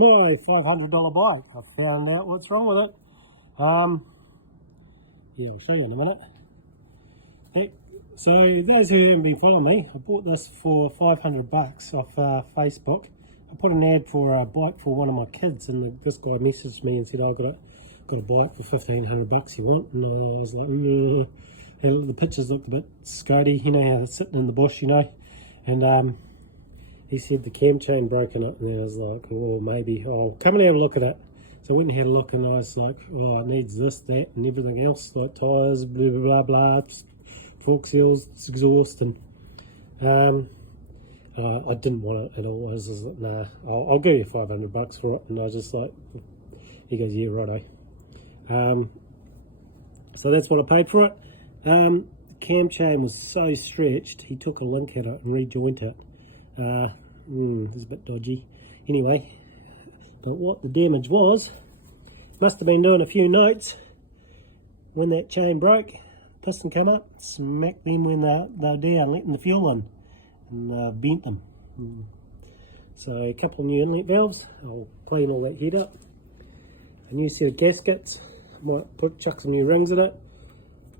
my $500 bike. I found out what's wrong with it. Yeah, I'll show you in a minute. So those who haven't been following me, I bought this for $500 off Facebook. I put an ad for a bike for one of my kids, and this guy messaged me and said, "I got a bike for $1,500 you want?" And I was like, ugh. And the pictures looked a bit scotty, you know how it's sitting in the bush, you know. And he said the cam chain broken up, and then I was like, well, maybe I'll come and have a look at it. So I went and had a look, and I was like, oh, it needs this, that, and everything else, like tyres, blah, blah, blah, blah, fork seals, exhaust, and I didn't want it at all. I was just like, nah, I'll give you $500 for it. And I was just like, he goes, yeah, righto. So that's what I paid for it. The cam chain was so stretched, he took a link at it and rejoined it. It was a bit dodgy. Anyway, but what the damage was, must have been doing a few notes when that chain broke. Piston came up, smacked them when they were down, letting the fuel in, and bent them. So a couple of new inlet valves. I'll clean all that head up. A new set of gaskets. Might chuck some new rings in it.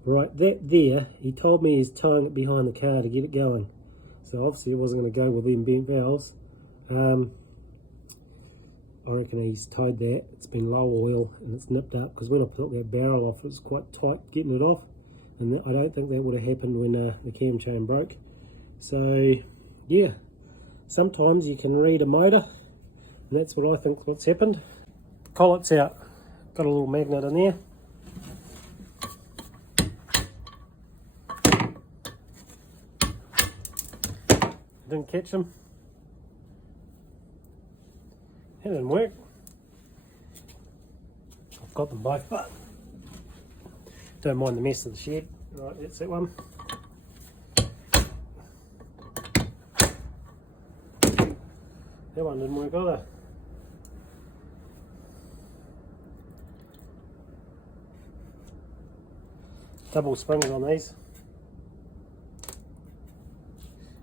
Right, that there, he told me he's towing it behind the car to get it going. So obviously it wasn't going to go with them bent valves. I reckon he's towed that. It's been low oil and it's nipped up, because when I took that barrel off, it was quite tight getting it off. And I don't think that would have happened when the cam chain broke. So yeah, sometimes you can read a motor, and that's what I think what's happened. Collet's out. Got a little magnet in there. Didn't catch them. That didn't work. I've got them both, but don't mind the mess of the shed. Right, that's that one. That one didn't work either. Double springs on these.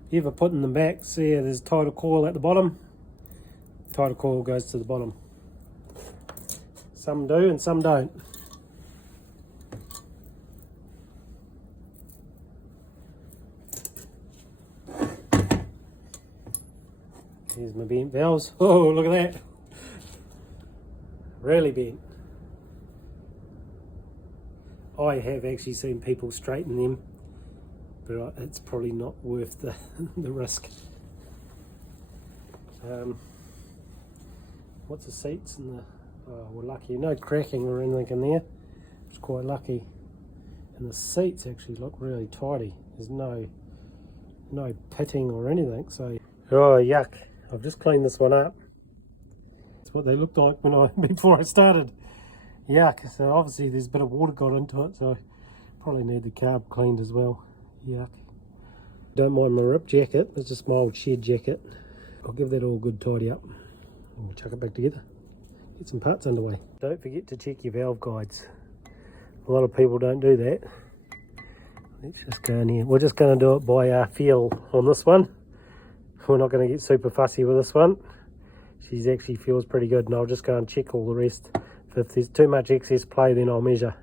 You ever putting them back, see how there's tidal coil at the bottom? Tidal coil goes to the bottom. Some do and some don't. Here's my bent valves. Oh, look at that. Really bent. I have actually seen people straighten them, but it's probably not worth the risk. What's the seats and the, oh, we're lucky, no cracking or anything in there. It's quite lucky. And the seats actually look really tidy. There's no pitting or anything. So, oh yuck! I've just cleaned this one up. That's what they looked like before I started. Yuck! So obviously there's a bit of water got into it, so probably need the carb cleaned as well. Yuck! Don't mind my rip jacket. It's just my old shed jacket. I'll give that all a good tidy up. We'll chuck it back together. Get some parts underway. Don't forget to check your valve guides. A lot of people don't do that. Let's just go in here. We're just going to do it by feel on this one. We're not going to get super fussy with this one. She actually feels pretty good, and I'll just go and check all the rest. If there's too much excess play, then I'll measure.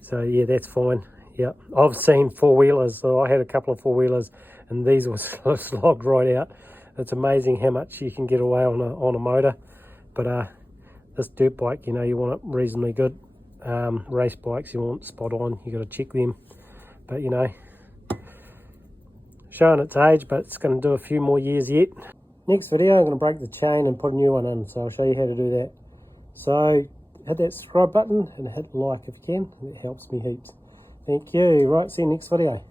So yeah, that's fine. Yeah, I've seen four-wheelers. So I had a couple of four-wheelers, and these were slogged right out. It's amazing how much you can get away on a motor. But this dirt bike, you know, you want it reasonably good. Race bikes, you want spot on. You got to check them. But you know, showing its age, but it's going to do a few more years yet. Next video, I'm going to break the chain and put a new one in. So I'll show you how to do that. So hit that subscribe button and hit like if you can. It helps me heaps. Thank you. Right, see you next video.